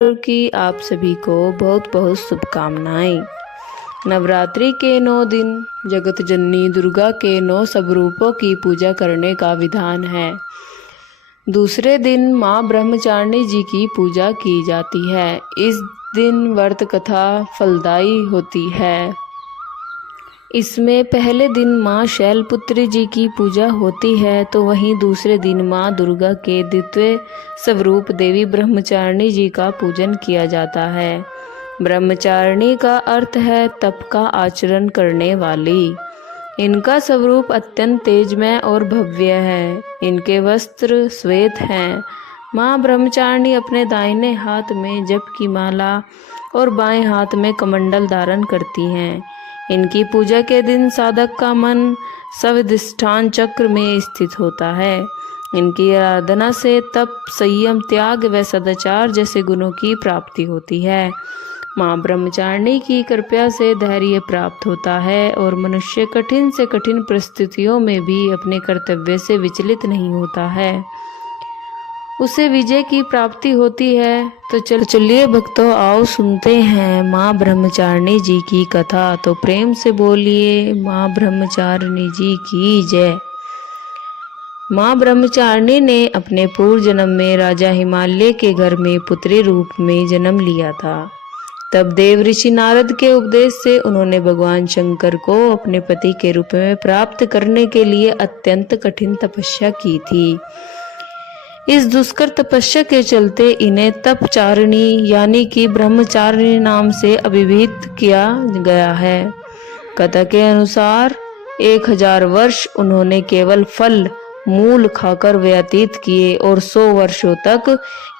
की आप सभी को बहुत बहुत शुभकामनाएं। नवरात्रि के 9 दिन जगत जननी दुर्गा के 9 स्वरूपों की पूजा करने का विधान है। दूसरे दिन माँ ब्रह्मचारिणी जी की पूजा की जाती है। इस दिन व्रत कथा फलदायी होती है। इसमें पहले दिन माँ शैलपुत्री जी की पूजा होती है, तो वहीं दूसरे दिन माँ दुर्गा के द्वितीय स्वरूप देवी ब्रह्मचारिणी जी का पूजन किया जाता है। ब्रह्मचारिणी का अर्थ है तप का आचरण करने वाली। इनका स्वरूप अत्यंत तेजमय और भव्य है। इनके वस्त्र श्वेत हैं। माँ ब्रह्मचारिणी अपने दाहिने हाथ में जप की माला और बाएं हाथ में कमंडल धारण करती हैं। इनकी पूजा के दिन साधक का मन स्वाधिष्ठान चक्र में स्थित होता है। इनकी आराधना से तप, संयम, त्याग व सदाचार जैसे गुणों की प्राप्ति होती है। माँ ब्रह्मचारिणी की कृपा से धैर्य प्राप्त होता है और मनुष्य कठिन से कठिन परिस्थितियों में भी अपने कर्तव्य से विचलित नहीं होता है, उसे विजय की प्राप्ति होती है। तो चलिए भक्तों, आओ सुनते हैं माँ ब्रह्मचारिणी जी की कथा। तो प्रेम से बोलिए माँ ब्रह्मचारिणी जी की जय। माँ ब्रह्मचारिणी ने अपने पूर्व जन्म में राजा हिमालय के घर में पुत्री रूप में जन्म लिया था। तब देव ऋषि नारद के उपदेश से उन्होंने भगवान शंकर को अपने पति के रूप में प्राप्त करने के लिए अत्यंत कठिन तपस्या की थी। इस दुष्कर तपस्या के चलते इन्हें तपचारिणी यानी कि ब्रह्मचारिणी नाम से अभिहित किया गया है। कथा के अनुसार 1000 वर्ष उन्होंने केवल फल मूल खाकर व्यतीत किए और 100 वर्षों तक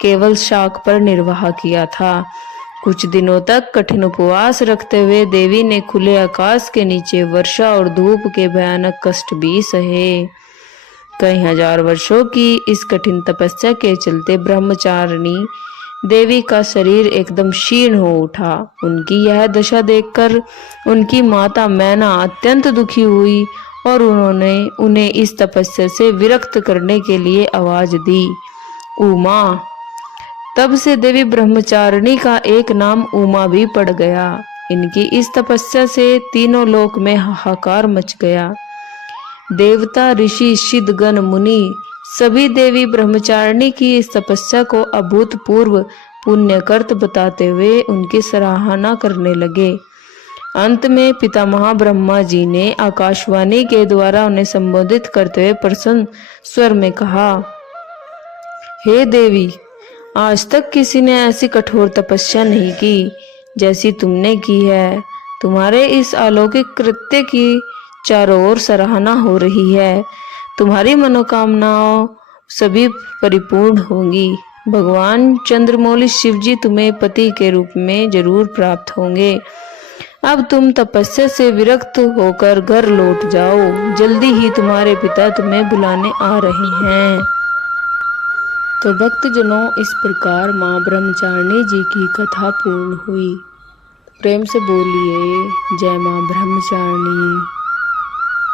केवल शाक पर निर्वाह किया था। कुछ दिनों तक कठिन उपवास रखते हुए देवी ने खुले आकाश के नीचे वर्षा और धूप के भयानक कष्ट भी सहे। कई हजार वर्षों की इस कठिन तपस्या के चलते ब्रह्मचारिणी देवी का शरीर एकदम क्षीण हो उठा। उनकी यह दशा देखकर उनकी माता मैना अत्यंत दुखी हुई और उन्होंने उन्हें इस तपस्या से विरक्त करने के लिए आवाज दी, उमा। तब से देवी ब्रह्मचारिणी का एक नाम उमा भी पड़ गया। इनकी इस तपस्या से तीनों लोक में हाहाकार मच गया। देवता, ऋषि, सिद्धगण, मुनि सभी देवी ब्रह्मचारिणी की इस तपस्या को अभूतपूर्व पुण्यकृत बताते हुए उनकी सराहना करने लगे। अंत में पितामह ब्रह्मा जी ने आकाशवाणी के द्वारा उन्हें संबोधित करते हुए प्रसन्न स्वर में कहा, हे देवी, आज तक किसी ने ऐसी कठोर तपस्या नहीं की जैसी तुमने की है। तुम्हारे इस अलौकिक कृत्य की चारों ओर सराहना हो रही है। तुम्हारी मनोकामनाओं सभी परिपूर्ण होंगी। भगवान चंद्रमौली शिव जी तुम्हें पति के रूप में जरूर प्राप्त होंगे। अब तुम तपस्या से विरक्त होकर घर लौट जाओ। जल्दी ही तुम्हारे पिता तुम्हें बुलाने आ रहे हैं। तो भक्तजनों, इस प्रकार माँ ब्रह्मचारिणी जी की कथा पूर्ण हुई। प्रेम से बोलिए जय माँ ब्रह्मचारिणी।